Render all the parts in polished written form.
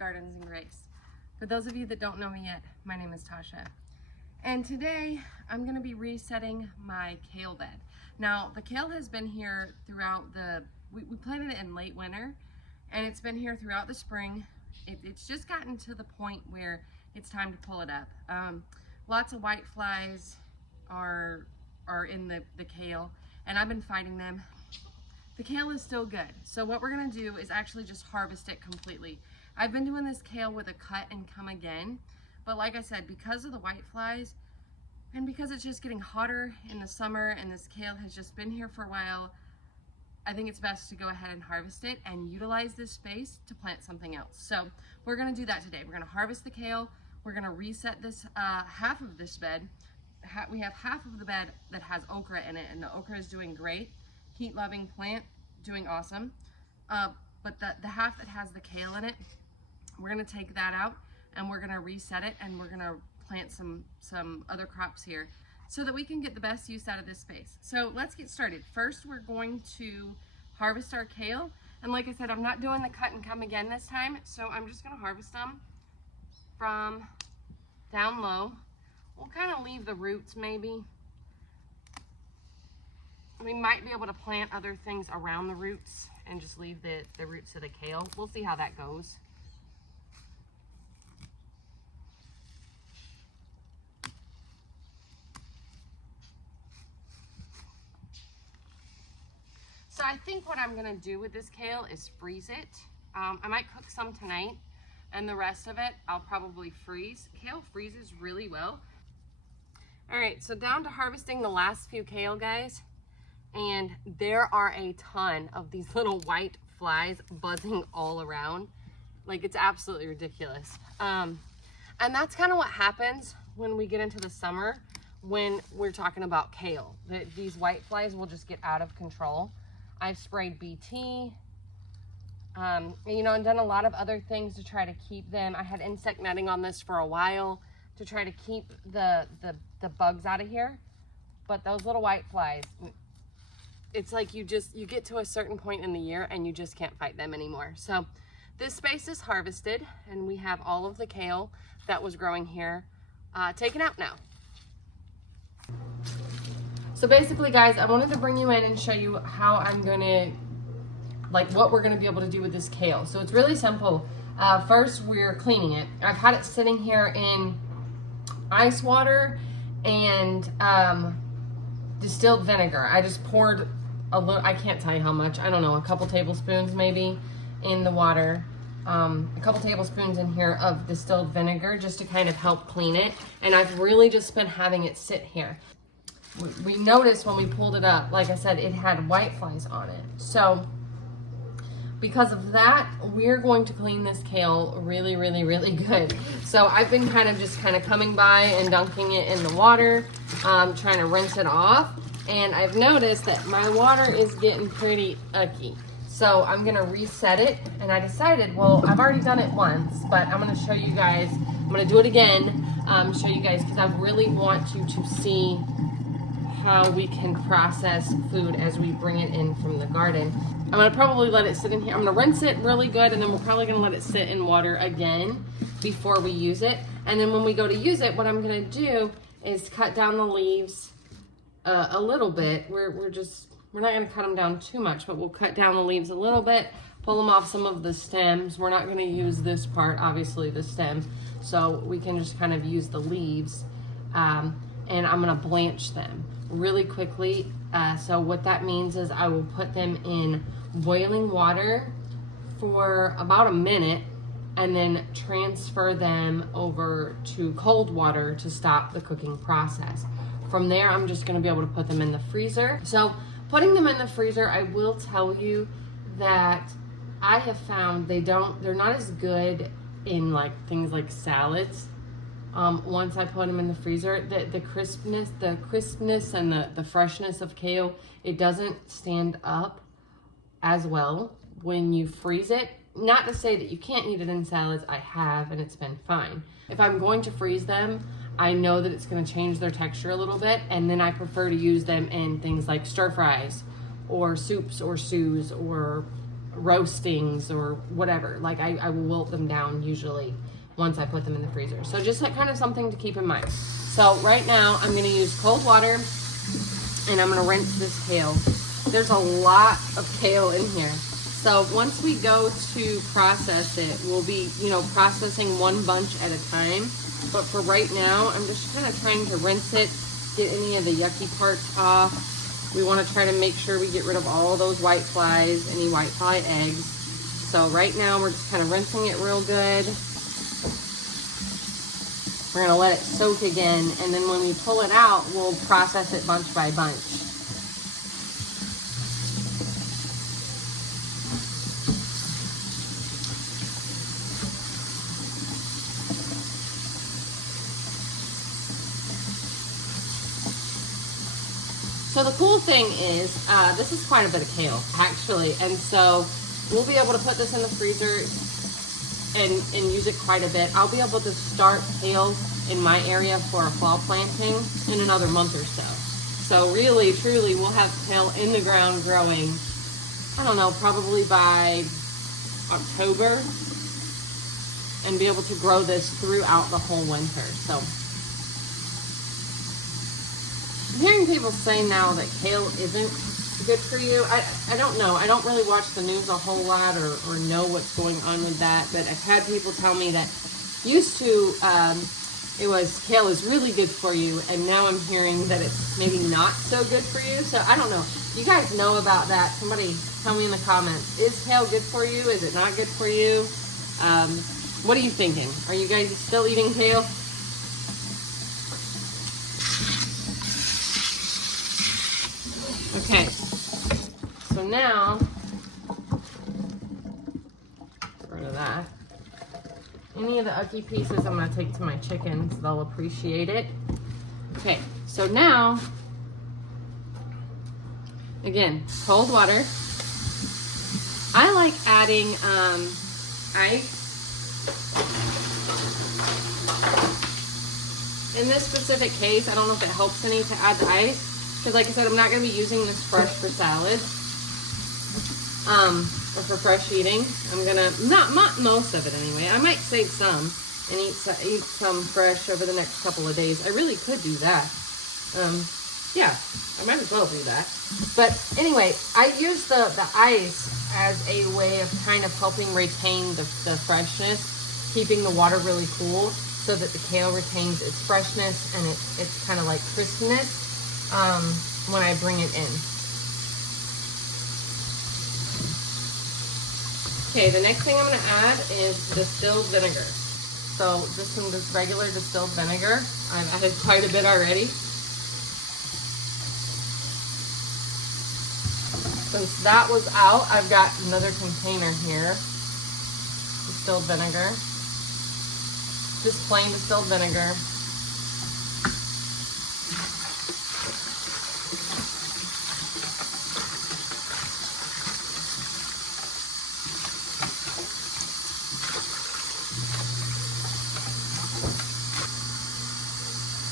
Gardens and Grace. For those of you that don't know me yet, my name is Tasha. And today I'm going to be resetting my kale bed. Now the kale has been here throughout we planted it in late winter and it's been here throughout the spring. It's just gotten to the point where it's time to pull it up. Lots of white flies are in the kale and I've been fighting them. The kale is still good. So what we're gonna do is actually just harvest it completely. I've been doing this kale with a cut and come again, but like I said, because of the white flies and because it's just getting hotter in the summer and this kale has just been here for a while, I think it's best to go ahead and harvest it and utilize this space to plant something else. So we're gonna do that today. We're gonna harvest the kale. We're gonna reset this half of this bed. We have half of the bed that has okra in it, and the okra is doing great. Heat-loving plant, doing awesome. But the half that has the kale in it, we're gonna take that out and we're gonna reset it and we're gonna plant some other crops here so that we can get the best use out of this space. So let's get started. First, we're going to harvest our kale. And like I said, I'm not doing the cut and come again this time, so I'm just gonna harvest them from down low. We'll kind of leave the roots maybe. We might be able to plant other things around the roots and just leave the roots of the kale. We'll see how that goes. So I think what I'm gonna do with this kale is freeze it. I might cook some tonight and the rest of it I'll probably freeze. Kale freezes really well. All right, so down to harvesting the last few kale, guys. And there are a ton of these little white flies buzzing all around. Like, it's absolutely ridiculous. And that's kind of what happens when we get into the summer when we're talking about kale. These white flies will just get out of control. I've sprayed BT, you know, and done a lot of other things to try to keep them. I had insect netting on this for a while to try to keep the bugs out of here. But those little white flies, it's like you get to a certain point in the year and you just can't fight them anymore. So this space is harvested and we have all of the kale that was growing here taken out now. So basically, guys, I wanted to bring you in and show you how I'm gonna, like, what we're gonna be able to do with this kale. So it's really simple. First, we're cleaning it. I've had it sitting here in ice water and distilled vinegar. I just poured a little, I can't tell you how much, I don't know, a couple tablespoons maybe in the water. A couple tablespoons in here of distilled vinegar just to kind of help clean it. And I've really just been having it sit here. We noticed when we pulled it up, like I said, it had white flies on it. So because of that, we're going to clean this kale really, really, really good. So I've been kind of coming by and dunking it in the water, trying to rinse it off. And I've noticed that my water is getting pretty icky. So I'm gonna reset it. And I decided, well, I've already done it once, but I'm gonna show you guys, I'm gonna do it again, show you guys, because I really want you to see how we can process food as we bring it in from the garden. I'm gonna probably let it sit in here. I'm gonna rinse it really good, and then we're probably gonna let it sit in water again before we use it. And then when we go to use it, what I'm gonna do is cut down the leaves a little bit. We're not gonna cut them down too much, but we'll cut down the leaves a little bit, pull them off some of the stems. We're not gonna use this part, obviously the stem, so we can just kind of use the leaves. And I'm gonna blanch them really quickly. So what that means is I will put them in boiling water for about a minute and then transfer them over to cold water to stop the cooking process. From there, I'm just gonna be able to put them in the freezer. So putting them in the freezer, I will tell you that I have found they're not as good in like things like salads. Once I put them in the freezer, the crispness and the freshness of kale, it doesn't stand up as well when you freeze it. Not to say that you can't eat it in salads, I have, and it's been fine. If I'm going to freeze them, I know that it's going to change their texture a little bit, and then I prefer to use them in things like stir fries or soups or stews or roastings or whatever. Like I will wilt them down usually once I put them in the freezer. So just like kind of something to keep in mind. So right now I'm gonna use cold water and I'm gonna rinse this kale. There's a lot of kale in here. So once we go to process it, we'll be, you know, processing one bunch at a time. But for right now, I'm just kind of trying to rinse it, get any of the yucky parts off. We want to try to make sure we get rid of all those white flies, any white fly eggs. So right now, we're just kind of rinsing it real good. We're gonna let it soak again, and then when we pull it out, we'll process it bunch by bunch. So the cool thing is, this is quite a bit of kale, actually, and so we'll be able to put this in the freezer and use it quite a bit. I'll be able to start kale in my area for a fall planting in another month or so. So really, truly, we'll have kale in the ground growing, I don't know, probably by October, and be able to grow this throughout the whole winter. So I'm hearing people say now that kale isn't good for you. I don't know. I don't really watch the news a whole lot or know what's going on with that, but I've had people tell me that used to it was kale is really good for you, and now I'm hearing that it's maybe not so good for you. So I don't know. You guys know about that? Somebody tell me in the comments. Is kale good for you? Is it not good for you? What are you thinking? Are you guys still eating kale? Okay, so now, get rid of that. Any of the ucky pieces I'm going to take to my chickens. They'll appreciate it. Okay, so now, again, cold water. I like adding ice. In this specific case, I don't know if it helps any to add the ice. Because like I said, I'm not going to be using this fresh for salad or for fresh eating. I'm going to, not most of it anyway. I might save some and eat some fresh over the next couple of days. I really could do that. Yeah, I might as well do that. But anyway, I use the ice as a way of kind of helping retain the freshness, keeping the water really cool so that the kale retains its freshness and it's kind of like crispness. When I bring it in. Okay, the next thing I'm going to add is distilled vinegar. So just some regular distilled vinegar. I've added quite a bit already. Since that was out, I've got another container here. Distilled vinegar. Just plain distilled vinegar.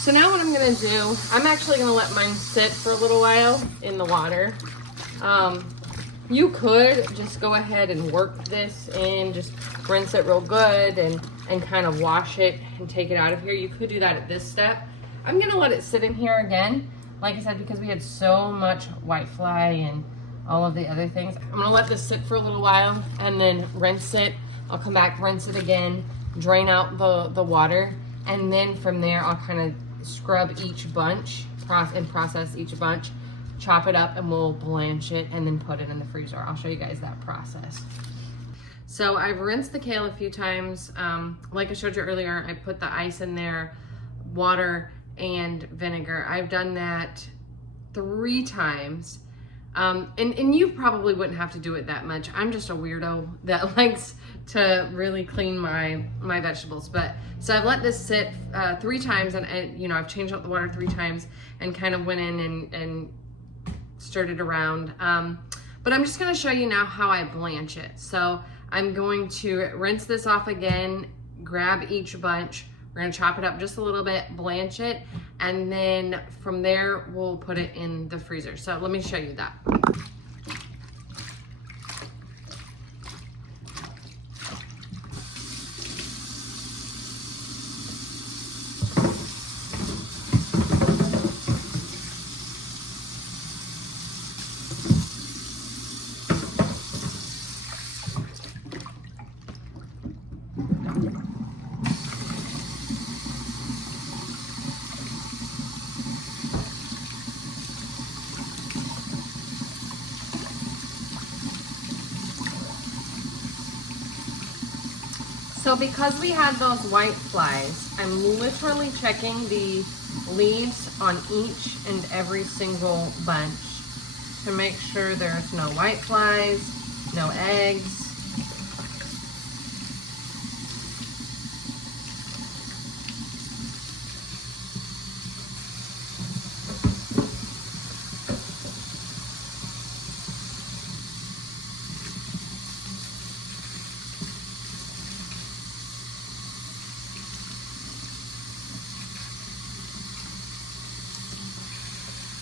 So now what I'm going to do, I'm actually going to let mine sit for a little while in the water. You could just go ahead and work this in, just rinse it real good and kind of wash it and take it out of here. You could do that at this step. I'm going to let it sit in here again, like I said, because we had so much whitefly and all of the other things. I'm going to let this sit for a little while and then rinse it. I'll come back, rinse it again, drain out the water, and then from there I'll kind of scrub each bunch and process each bunch, chop it up, and we'll blanch it and then put it in the freezer. I'll show you guys that process. So I've rinsed the kale a few times. Like I showed you earlier, I put the ice in there, water and vinegar. I've done that 3 times. And you probably wouldn't have to do it that much. I'm just a weirdo that likes to really clean my vegetables. But so I've let this sit 3 times, and you know, I've changed out the water 3 times and kind of went in and stirred it around. But I'm just going to show you now how I blanch it. So I'm going to rinse this off again, grab each bunch. We're going to chop it up just a little bit, blanch it, and then from there we'll put it in the freezer. So let me show you that. So because we had those white flies, I'm literally checking the leaves on each and every single bunch to make sure there's no white flies, no eggs.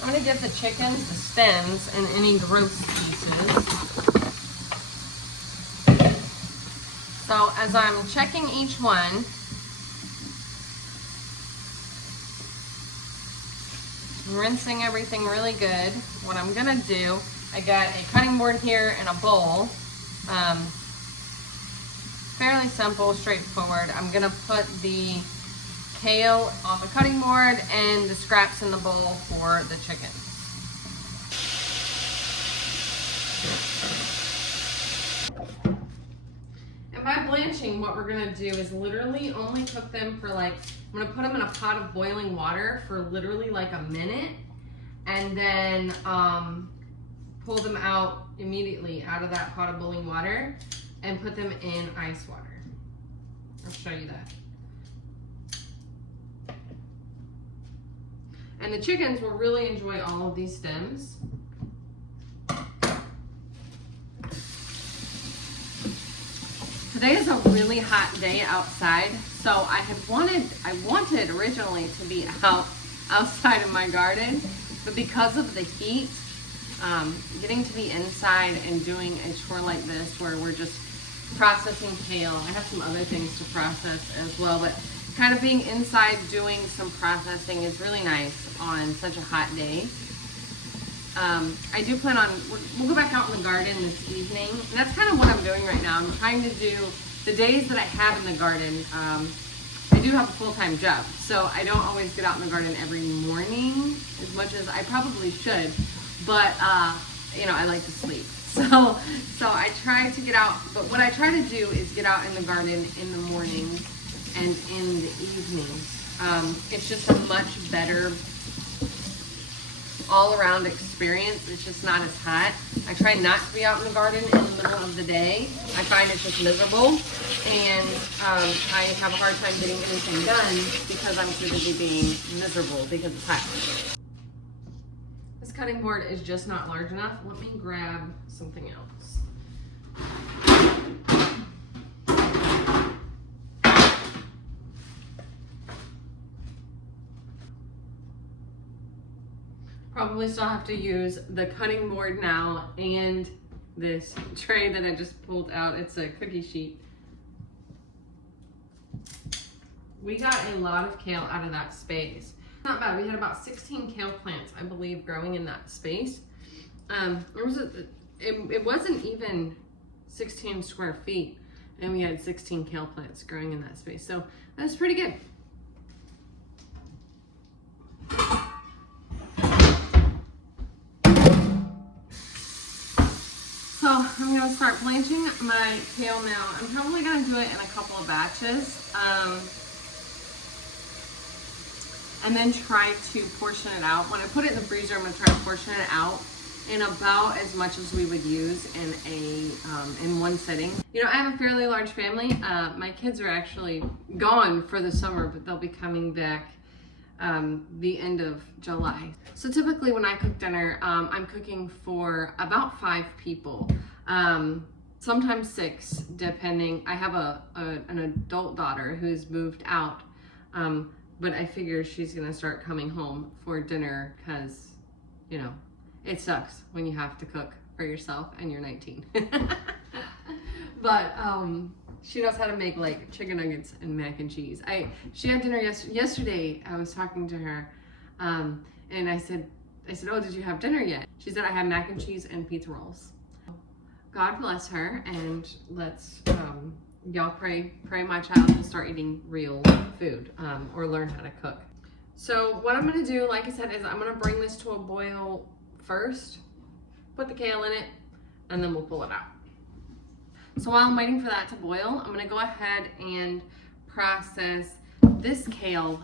I'm going to give the chickens the stems and any gross pieces. So as I'm checking each one, I'm rinsing everything really good. What I'm going to do, I got a cutting board here and a bowl. Fairly simple, straightforward. I'm going to put the kale on the cutting board and the scraps in the bowl for the chickens. And by blanching, what we're gonna do is literally only cook them for like, I'm gonna put them in a pot of boiling water for literally like a minute, and then pull them out immediately out of that pot of boiling water and put them in ice water. I'll show you that. And the chickens will really enjoy all of these stems. Today is a really hot day outside, so I wanted originally to be outside in my garden, but because of the heat, getting to be inside and doing a chore like this where we're just processing kale. I have some other things to process as well, but kind of being inside doing some processing is really nice on such a hot day. I do plan on, we'll go back out in the garden this evening. And that's kind of what I'm doing right now. I'm trying to do the days that I have in the garden. I do have a full-time job, so I don't always get out in the garden every morning as much as I probably should, but you know, I like to sleep. So I try to get out, but what I try to do is get out in the garden in the morning and in the evenings. It's just a much better all-around experience. It's just not as hot. I try not to be out in the garden in the middle of the day. I find it's just miserable, and I have a hard time getting anything done because I'm too busy being miserable because it's hot. This cutting board is just not large enough. Let me grab something else. Probably still have to use the cutting board now and this tray that I just pulled out. It's a cookie sheet. We got a lot of kale out of that space. Not bad. We had about 16 kale plants, I believe, growing in that space. It wasn't even 16 square feet, and we had 16 kale plants growing in that space. So that's pretty good. So I'm going to start blanching my kale now. I'm probably going to do it in a couple of batches. And then try to portion it out. When I put it in the freezer, I'm going to try to portion it out in about as much as we would use in one sitting. You know, I have a fairly large family. My kids are actually gone for the summer, but they'll be coming back the end of July. So typically when I cook dinner, I'm cooking for about 5 people, sometimes 6, depending. I have an adult daughter who's moved out, but I figure she's gonna start coming home for dinner because, you know, it sucks when you have to cook for yourself and you're 19. But she knows how to make like chicken nuggets and mac and cheese. She had dinner yesterday. I was talking to her, and I said, "Oh, did you have dinner yet?" She said, "I had mac and cheese and pizza rolls." God bless her, and let's y'all pray my child will start eating real food, or learn how to cook. So what I'm gonna do, like I said, is I'm gonna bring this to a boil first, put the kale in it, and then we'll pull it out. So while I'm waiting for that to boil, I'm gonna go ahead and process this kale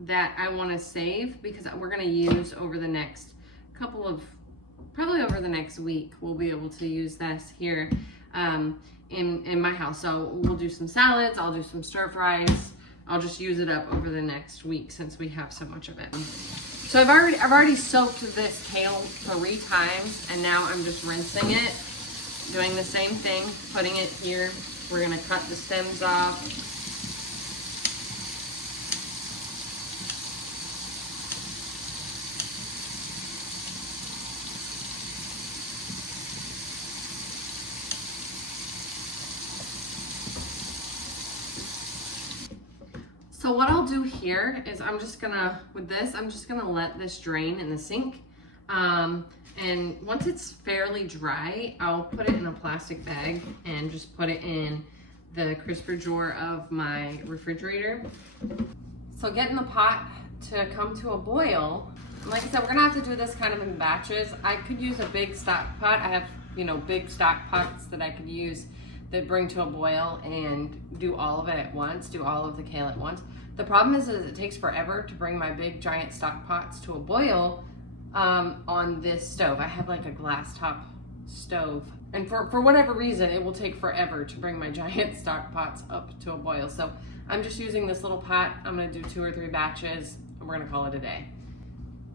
that I wanna save because we're gonna use over the next probably over the next week, we'll be able to use this here in my house. So we'll do some salads, I'll do some stir fries. I'll just use it up over the next week since we have so much of it. So I've already soaked this kale 3 times, and now I'm just rinsing it, doing the same thing, putting it here. We're gonna cut the stems off. So what I'll do here is I'm just gonna let this drain in the sink. And once it's fairly dry, I'll put it in a plastic bag and just put it in the crisper drawer of my refrigerator. So getting the pot to come to a boil, like I said, we're gonna have to do this kind of in batches. I could use a big stock pot. I have, big stock pots that I could use that bring to a boil and do all of it at once, do all of the kale at once. The problem is it takes forever to bring my big giant stock pots to a boil on this stove. I have like a glass top stove, and for whatever reason it will take forever to bring my giant stock pots up to a boil. So I'm just using this little pot. I'm gonna do 2 or 3 batches and we're gonna call it a day.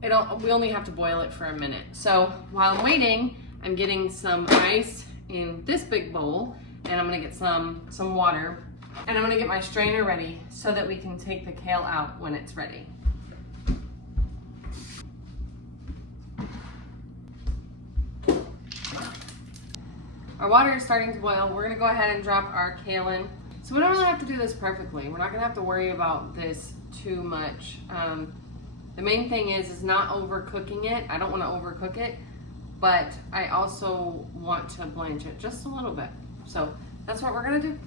We only have to boil it for a minute. So while I'm waiting, I'm getting some ice in this big bowl, and I'm gonna get some water, and I'm gonna get my strainer ready so that we can take the kale out when it's ready. Our water is starting to boil. We're gonna go ahead and drop our kale in. So we don't really have to do this perfectly. We're not gonna have to worry about this too much. The main thing is not overcooking it. I don't wanna overcook it, but I also want to blanch it just a little bit. So that's what we're gonna do.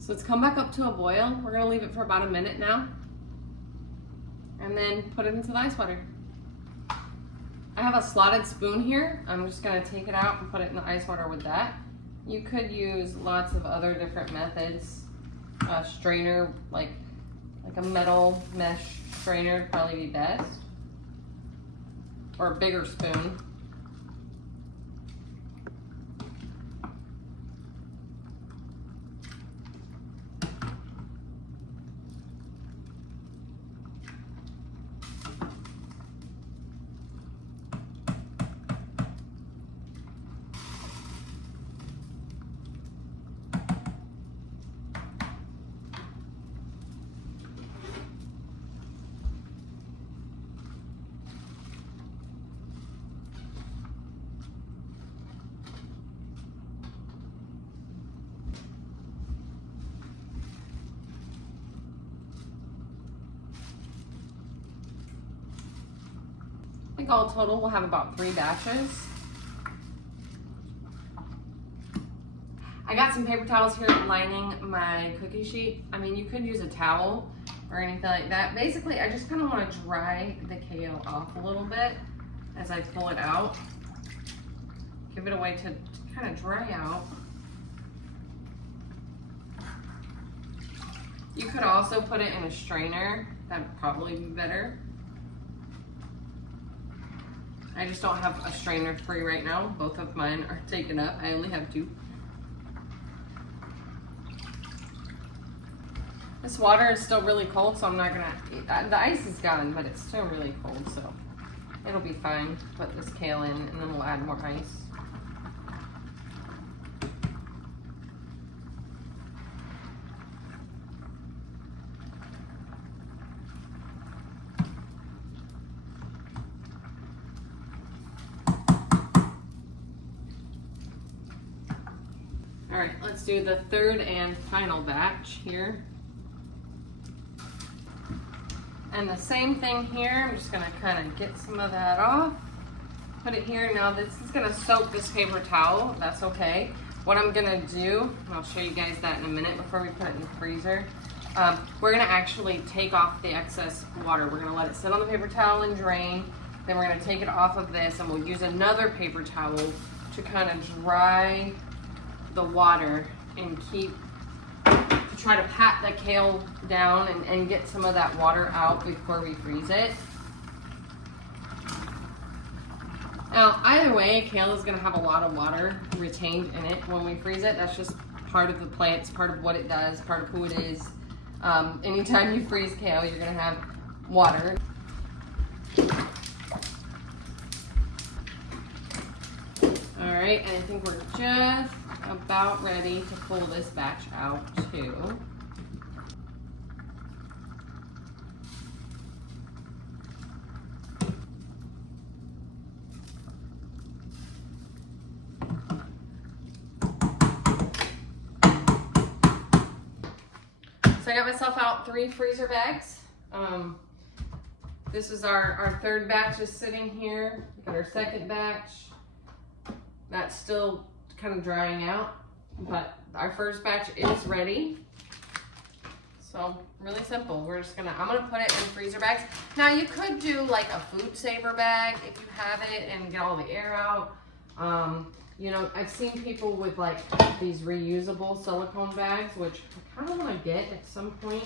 So it's come back up to a boil. We're gonna leave it for about a minute now, and then put it into the ice water. I have a slotted spoon here. I'm just gonna take it out and put it in the ice water with that. You could use lots of other different methods. A strainer, like a metal mesh strainer would probably be best, or a bigger spoon. I think all total we'll have about 3 batches. I got some paper towels here lining my cookie sheet. I mean, you could use a towel or anything like that. Basically, I just kind of want to dry the kale off a little bit as I pull it out. Give it a way to kind of dry out. You could also put it in a strainer. That'd probably be better. I just don't have a strainer free right now. Both of mine are taken up. I only have 2. This water is still really cold, so I'm not gonna, the ice is gone, but it's still really cold, so it'll be fine. Put this kale in, and then we'll add more ice. All right, let's do the third and final batch here. And the same thing here, I'm just gonna kind of get some of that off. Put it here. Now this is gonna soak this paper towel, that's okay. What I'm gonna do, and I'll show you guys that in a minute before we put it in the freezer, we're gonna actually take off the excess water. We're gonna let it sit on the paper towel and drain. Then we're gonna take it off of this and we'll use another paper towel to kind of dry the water and try to pat the kale down and get some of that water out before we freeze it. Now, either way, kale is gonna have a lot of water retained in it when we freeze it. That's just part of the plant, it's part of what it does, part of who it is. Anytime you freeze kale, you're gonna have water. All right, and I think we're just about ready to pull this batch out too. So I got myself out 3 freezer bags. This is our third batch is sitting here. We got our second batch. That's still kind of drying out, but our first batch is ready. So really simple. I'm gonna put it in freezer bags. Now you could do like a food saver bag if you have it and get all the air out. You know, I've seen people with like these reusable silicone bags, which I kind of want to get at some point,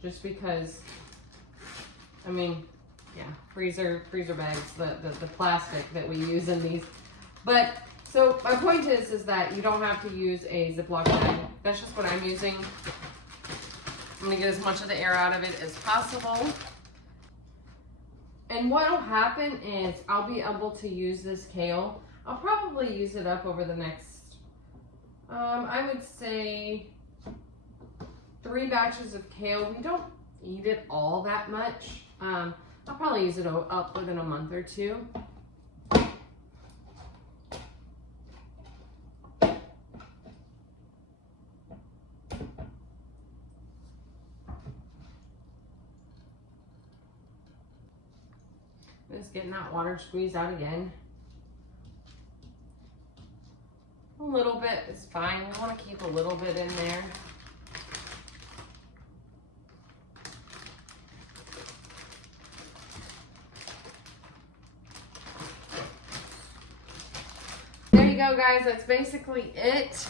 just because, I mean, yeah, freezer bags, the plastic that we use in these. But so my point is that you don't have to use a Ziploc bag. That's just what I'm using. I'm gonna get as much of the air out of it as possible. And what will happen is I'll be able to use this kale. I'll probably use it up over the next, I would say 3 batches of kale. We don't eat it all that much. I'll probably use it up within a month or 2. Just getting that water squeezed out again. A little bit is fine. We want to keep a little bit in there. There you go, guys. That's basically it.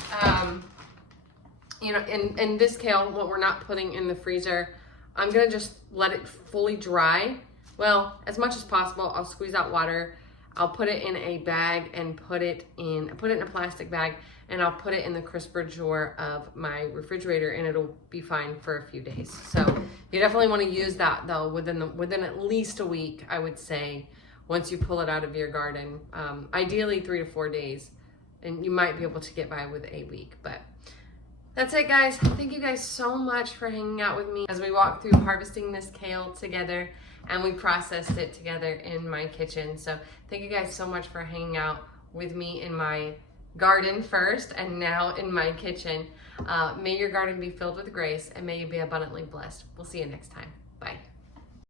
You know, in this kale, what we're not putting in the freezer, I'm gonna just let it fully dry. Well, as much as possible. I'll squeeze out water. I'll put it in a bag and put it in a plastic bag, and I'll put it in the crisper drawer of my refrigerator, and it'll be fine for a few days. So you definitely want to use that though within at least a week, I would say, once you pull it out of your garden. Ideally 3 to 4 days, and you might be able to get by with a week. But that's it, guys. Thank you guys so much for hanging out with me as we walk through harvesting this kale together, and we processed it together in my kitchen. So thank you guys so much for hanging out with me in my garden first, and now in my kitchen. May your garden be filled with grace, and may you be abundantly blessed. We'll see you next time. Bye.